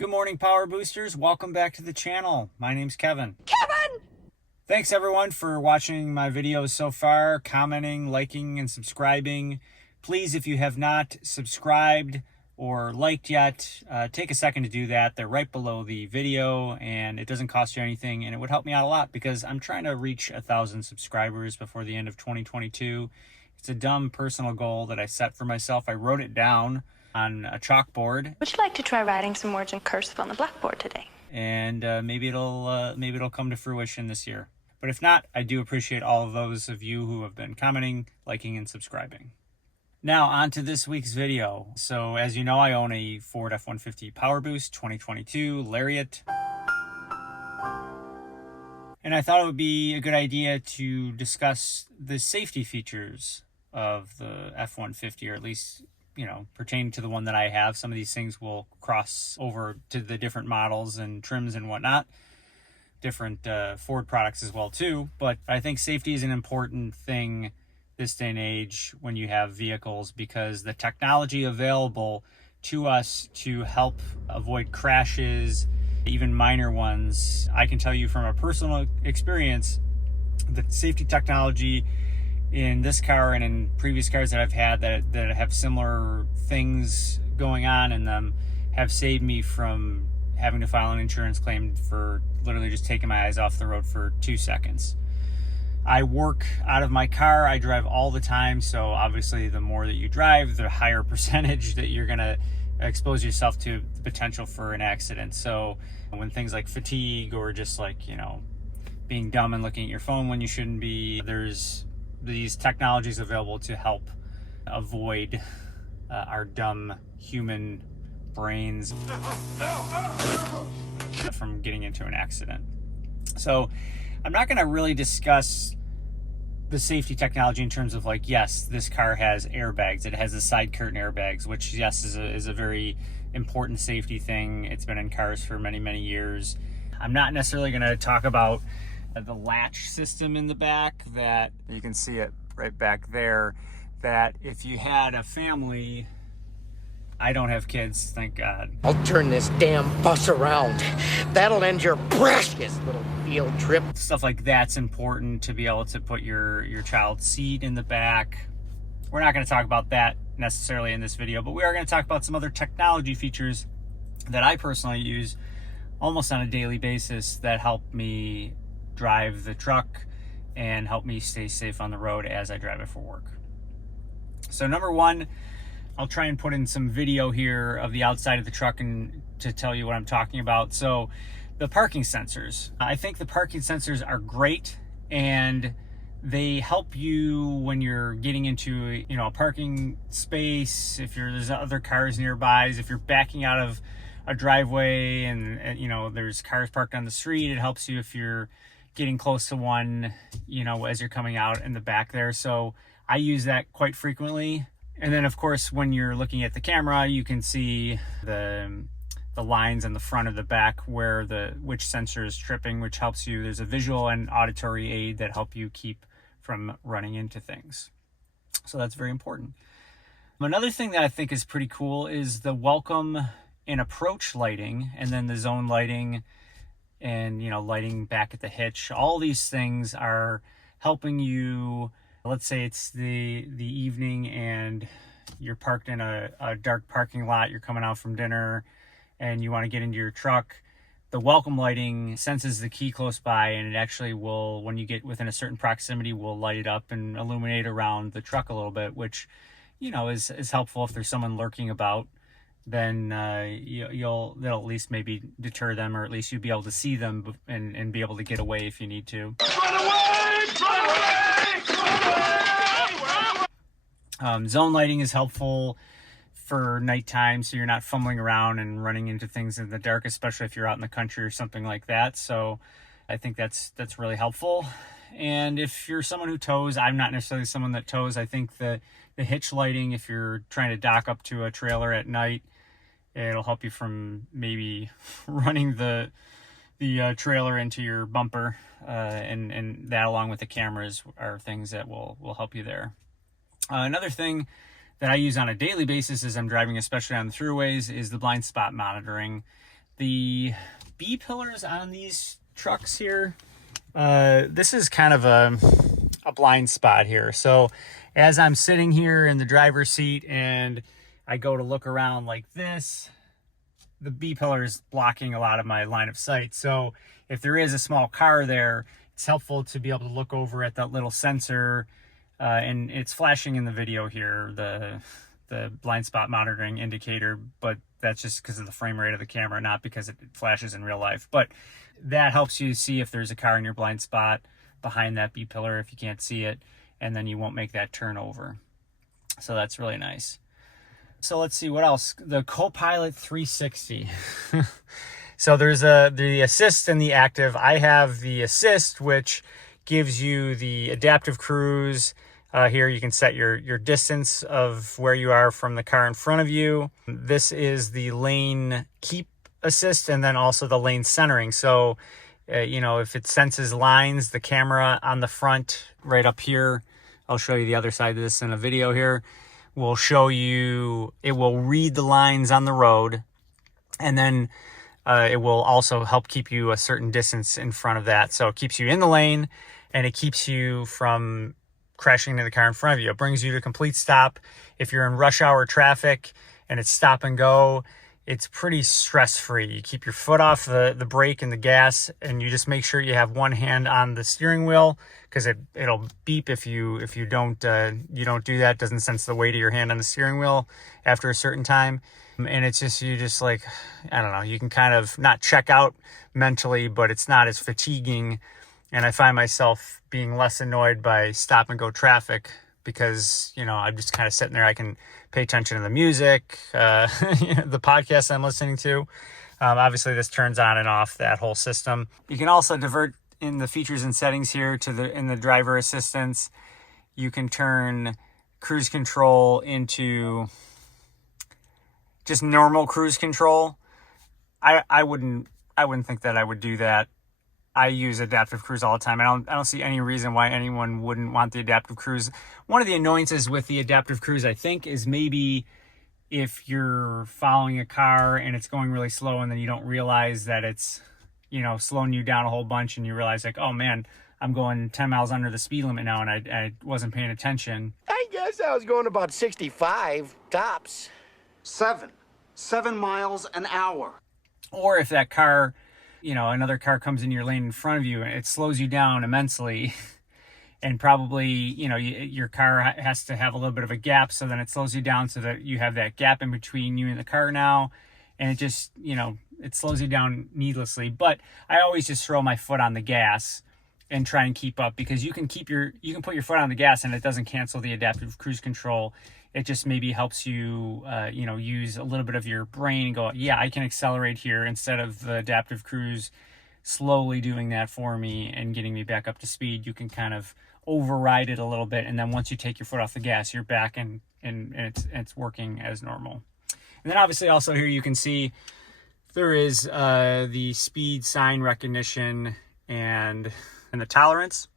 Good morning, Power Boosters. Welcome back to the channel. My name's Kevin. Kevin! Thanks everyone for watching my videos so far, commenting, liking, and subscribing. Please, if you have not subscribed or liked yet, take a second to do that. They're right below the video and it doesn't cost you anything, and it would help me out a lot because I'm trying to reach 1,000 subscribers before the end of 2022. It's a dumb personal goal that I set for myself. I wrote it down on a chalkboard. Would you like to try writing some words in cursive on the blackboard today? And maybe it'll come to fruition this year. But if not, I do appreciate all of those of you who have been commenting, liking, and subscribing. Now on to this week's video. So as you know, I own a Ford F-150 Powerboost 2022 Lariat. And I thought it would be a good idea to discuss the safety features of the F-150, or at least, you know, pertaining to the one that I have. Some of these things will cross over to the different models and trims and whatnot, different Ford products as well too. But I think safety is an important thing this day and age when you have vehicles, because the technology available to us to help avoid crashes, even minor ones, I can tell you from a personal experience, the safety technology in this car and in previous cars that I've had that have similar things going on in them have saved me from having to file an insurance claim for literally just taking my eyes off the road for 2 seconds. I work out of my car. I drive all the time, so obviously the more that you drive, the higher percentage that you're gonna expose yourself to the potential for an accident. So when things like fatigue or just like, you know, being dumb and looking at your phone when you shouldn't be, there's these technologies available to help avoid our dumb human brains from getting into an accident. So I'm not going to really discuss the safety technology in terms of like, yes, this car has airbags. It has the side curtain airbags, which yes, is a very important safety thing. It's been in cars for many, many years. I'm not necessarily going to talk about the latch system in the back, that you can see it right back there, that if you had a family, I don't have kids, thank God. I'll turn this damn bus around. That'll end your precious little field trip. Stuff like that's important, to be able to put your child's seat in the back. We're not going to talk about that necessarily in this video, but we are going to talk about some other technology features that I personally use almost on a daily basis that help me drive the truck and help me stay safe on the road as I drive it for work. So number one, I'll try and put in some video here of the outside of the truck and to tell you what I'm talking about. So the parking sensors, I think the parking sensors are great, and they help you when you're getting into, you know, a parking space, if there's other cars nearby, if you're backing out of a driveway and you know, there's cars parked on the street. It helps you if you're getting close to one, you know, as you're coming out in the back there. So I use that quite frequently. And then of course, when you're looking at the camera, you can see the lines in the front of the back where which sensor is tripping, which helps you. There's a visual and auditory aid that help you keep from running into things. So that's very important. Another thing that I think is pretty cool is the welcome and approach lighting, and then the zone lighting, and, you know, lighting back at the hitch. All these things are helping you. Let's say it's the evening and you're parked in a dark parking lot, you're coming out from dinner and you want to get into your truck. The welcome lighting senses the key close by, and it actually will, when you get within a certain proximity, will light it up and illuminate around the truck a little bit, which, you know, is helpful if there's someone lurking about. Then that'll at least maybe deter them, or at least you'll be able to see them and be able to get away if you need to. Run away! Run away! Run away! Zone lighting is helpful for nighttime, so you're not fumbling around and running into things in the dark, especially if you're out in the country or something like that. So I think that's really helpful. And if you're someone who tows, I'm not necessarily someone that tows. I think the hitch lighting, if you're trying to dock up to a trailer at night, it'll help you from maybe running the trailer into your bumper, and that, along with the cameras, are things that will help you there. Another thing that I use on a daily basis as I'm driving, especially on the throughways, is the blind spot monitoring. The B-pillars on these trucks here, this is kind of a blind spot here. So as I'm sitting here in the driver's seat and I go to look around like this, the B-pillar is blocking a lot of my line of sight. So if there is a small car there, it's helpful to be able to look over at that little sensor, and it's flashing in the video here, the blind spot monitoring indicator, but that's just because of the frame rate of the camera, not because it flashes in real life. But that helps you see if there's a car in your blind spot behind that B-pillar if you can't see it, and then you won't make that turn over. So that's really nice. So let's see what else. The CoPilot 360. So there's the assist and the active. I have the assist, which gives you the adaptive cruise. Here you can set your distance of where you are from the car in front of you. This is the lane keep assist, and then also the lane centering. So, you know, if it senses lines, the camera on the front right up here, I'll show you the other side of this in a video here, will show you, it will read the lines on the road, and then it will also help keep you a certain distance in front of that. So it keeps you in the lane, and it keeps you from crashing into the car in front of you. It brings you to complete stop. If you're in rush hour traffic and it's stop and go, it's pretty stress-free. You keep your foot off the brake and the gas, and you just make sure you have one hand on the steering wheel, because it'll beep if you don't do that. It doesn't sense the weight of your hand on the steering wheel after a certain time. And it's just, you just like, I don't know, you can kind of not check out mentally, but it's not as fatiguing. And I find myself being less annoyed by stop and go traffic because, you know, I'm just kind of sitting there. I can pay attention to the music, the podcast I'm listening to. Obviously, this turns on and off that whole system. You can also divert in the features and settings here in the driver assistance. You can turn cruise control into just normal cruise control. I wouldn't think that I would do that. I use adaptive cruise all the time. I don't see any reason why anyone wouldn't want the adaptive cruise. One of the annoyances with the adaptive cruise, I think, is maybe if you're following a car and it's going really slow and then you don't realize that it's, you know, slowing you down a whole bunch, and you realize like, oh man, I'm going 10 miles under the speed limit now and I wasn't paying attention. I guess I was going about 65 tops. 7 miles an hour. Or if that car, you know, another car comes in your lane in front of you and it slows you down immensely, and probably, you know, your car has to have a little bit of a gap, so then it slows you down so that you have that gap in between you and the car now, and it just, you know, it slows you down needlessly. But I always just throw my foot on the gas and try and keep up, because you can put your foot on the gas and it doesn't cancel the adaptive cruise control. It just maybe helps you, you know, use a little bit of your brain and go, yeah, I can accelerate here, instead of the adaptive cruise slowly doing that for me and getting me back up to speed. You can kind of override it a little bit, and then once you take your foot off the gas, you're back and it's working as normal. And then obviously also here you can see there is the speed sign recognition and the tolerance.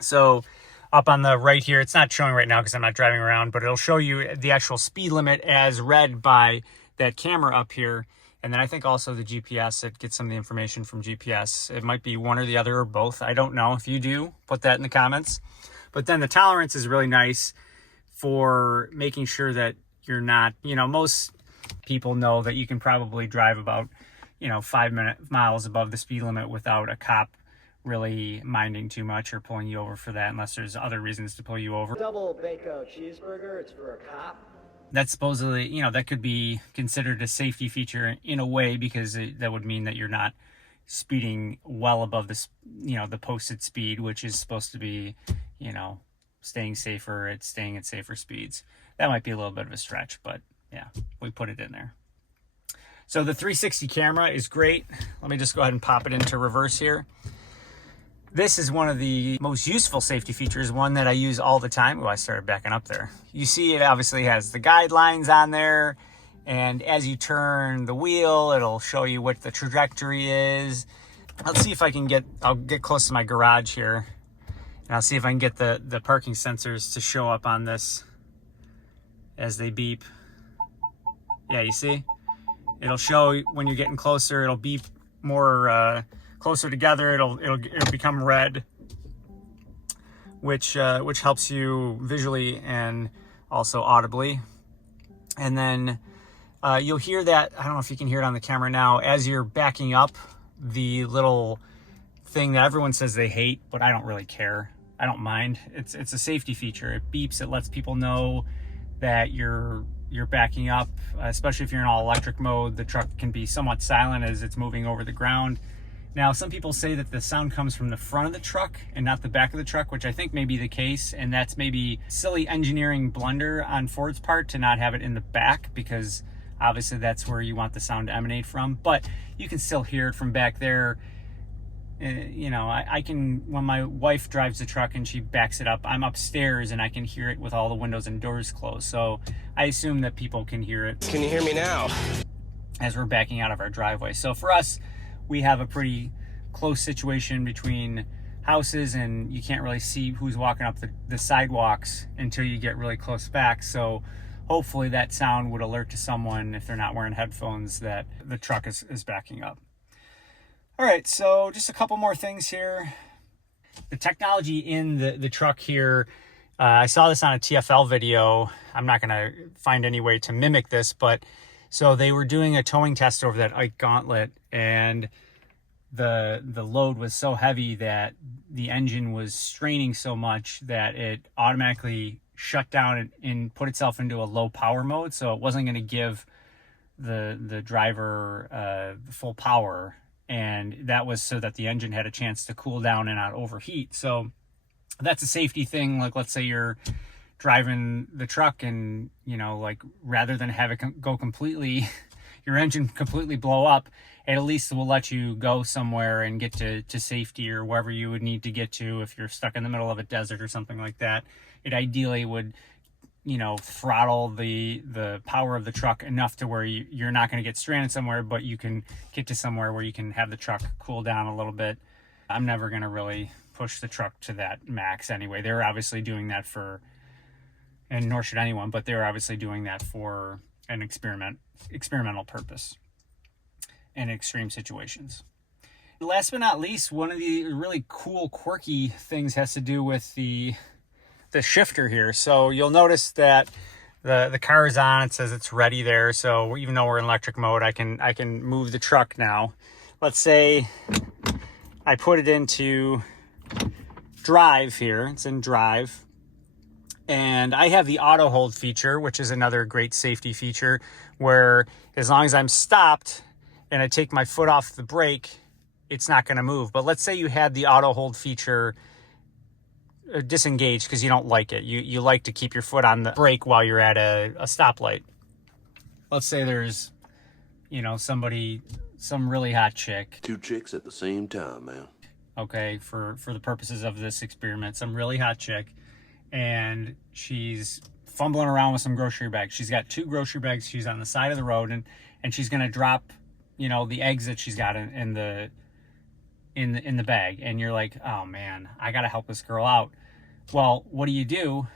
So up on the right here, it's not showing right now because I'm not driving around, but it'll show you the actual speed limit as read by that camera up here. And then I think also the GPS, it gets some of the information from GPS. It might be one or the other or both. I don't know. If you do, put that in the comments. But then the tolerance is really nice for making sure that you're not, you know, most people know that you can probably drive about, you know, 5 miles above the speed limit without a cop really minding too much or pulling you over for that, unless there's other reasons to pull you over. Double bacon cheeseburger, it's for a cop. That's supposedly, you know, that could be considered a safety feature in a way, because that would mean that you're not speeding well above the, you know, the posted speed, which is supposed to be, you know, staying at safer speeds. That might be a little bit of a stretch, but yeah, we put it in there. So the 360 camera is great. Let me just go ahead and pop it into reverse here. This is one of the most useful safety features, one that I use all the time. Oh, I started backing up there. You see it obviously has the guidelines on there, and as you turn the wheel, it'll show you what the trajectory is. Let's see if I can I'll get close to my garage here, and I'll see if I can get the parking sensors to show up on this as they beep. Yeah, you see? It'll show when you're getting closer. It'll beep more closer together. It'll become red, which helps you visually and also audibly. And then you'll hear that, I don't know if you can hear it on the camera now, as you're backing up, the little thing that everyone says they hate, but I don't really care. I don't mind. It's a safety feature. It beeps. It lets people know that you're backing up, especially if you're in all electric mode. The truck can be somewhat silent as it's moving over the ground. Now, some people say that the sound comes from the front of the truck and not the back of the truck, which I think may be the case, and that's maybe silly engineering blunder on Ford's part to not have it in the back, because obviously that's where you want the sound to emanate from. But you can still hear it from back there. You know, I can, when my wife drives the truck and she backs it up, I'm upstairs and I can hear it with all the windows and doors closed. So I assume that people can hear it. Can you hear me now? As we're backing out of our driveway. So for us, we have a pretty close situation between houses, and you can't really see who's walking up the sidewalks until you get really close back. So hopefully that sound would alert to someone, if they're not wearing headphones, that the truck is backing up. All right, so just a couple more things here. The technology in the truck here, I saw this on a TFL video. I'm not gonna find any way to mimic this, but so they were doing a towing test over that Ike Gauntlet, and the load was so heavy that the engine was straining so much that it automatically shut down and put itself into a low power mode. So it wasn't gonna give the driver full power. And that was so that the engine had a chance to cool down and not overheat. So that's a safety thing. Like, let's say you're driving the truck and, you know, like, rather than have it go completely, your engine completely blow up, it at least will let you go somewhere and get to safety, or wherever you would need to get to if you're stuck in the middle of a desert or something like that. It ideally would, you know, throttle the power of the truck enough to where you're not going to get stranded somewhere, but you can get to somewhere where you can have the truck cool down a little bit. I'm never going to really push the truck to that max anyway. They're obviously doing that for, and nor should anyone, but they're obviously doing that for an experimental purpose in extreme situations. Last but not least, one of the really cool, quirky things has to do with the shifter here. So you'll notice that the car is on. It says it's ready there. So even though we're in electric mode, I can move the truck now. Let's say I put it into drive here. It's in drive. And I have the auto hold feature, which is another great safety feature, where as long as I'm stopped and I take my foot off the brake, it's not going to move. But let's say you had the auto hold feature disengaged because you don't like it. You like to keep your foot on the brake while you're at a stoplight. Let's say there's, you know, some really hot chick. Two chicks at the same time, man. Okay, for the purposes of this experiment, some really hot chick, and she's fumbling around with some grocery bags. She's got 2 grocery bags. She's on the side of the road, and she's gonna drop, you know, the eggs that she's got in the bag, and you're like, oh man, I gotta help this girl out. Well, what do?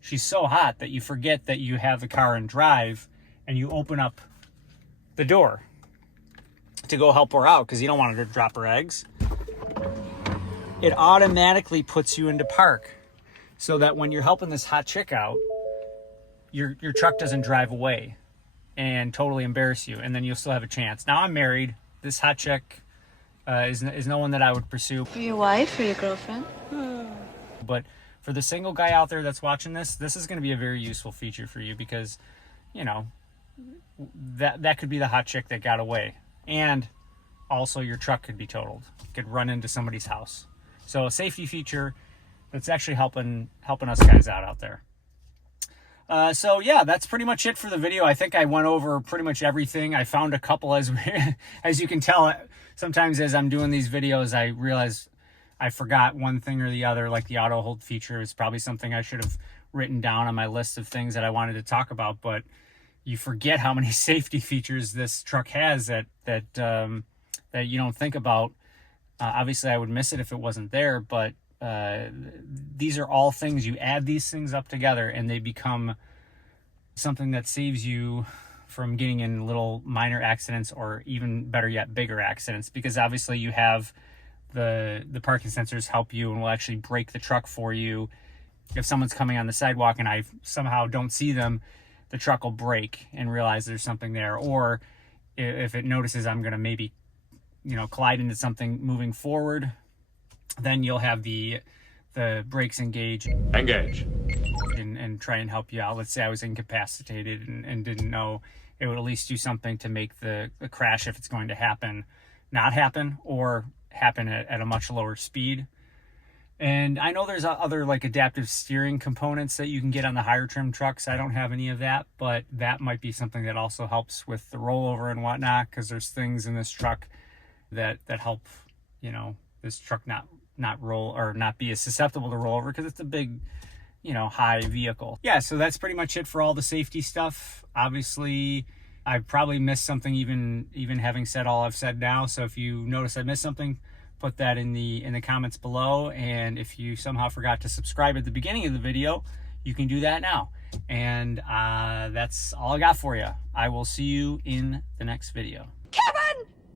She's so hot that you forget that you have the car in drive, and you open up the door to go help her out because you don't want her to drop her eggs. It automatically puts you into park, so that when you're helping this hot chick out, your truck doesn't drive away and totally embarrass you, and then you'll still have a chance. Now, I'm married. This hot chick is no one that I would pursue. For your wife or your girlfriend? But for the single guy out there that's watching this is going to be a very useful feature for you, because, you know, that could be the hot chick that got away. And also your truck could be totaled. You could run into somebody's house. So a safety feature that's actually helping us guys out there. So yeah, that's pretty much it for the video. I think I went over pretty much everything. I found a couple, as you can tell, sometimes as I'm doing these videos, I realize I forgot one thing or the other. Like the auto hold feature is probably something I should have written down on my list of things that I wanted to talk about, but you forget how many safety features this truck has that you don't think about. Obviously I would miss it if it wasn't there, but these are all things, you add these things up together and they become something that saves you from getting in little minor accidents, or even better yet, bigger accidents, because obviously you have the parking sensors help you and will actually brake the truck for you. If someone's coming on the sidewalk and I somehow don't see them, the truck will brake and realize there's something there. Or if it notices I'm going to maybe, collide into something moving forward, then you'll have the brakes engage and try and help you out. Let's say I was incapacitated and didn't know, it would at least do something to make the crash, if it's going to happen, not happen, or happen at a much lower speed. And I know there's other like adaptive steering components that you can get on the higher trim trucks. I don't have any of that, but that might be something that also helps with the rollover and whatnot, because there's things in this truck that help, this truck not roll, or not be as susceptible to rollover, because it's a big, high vehicle. Yeah, so that's pretty much it for all the safety stuff. Obviously, I probably missed something, even having said all I've said now. So if you notice I missed something, put that in the comments below. And if you somehow forgot to subscribe at the beginning of the video, you can do that now. And that's all I got for you. I will see you in the next video. Kevin!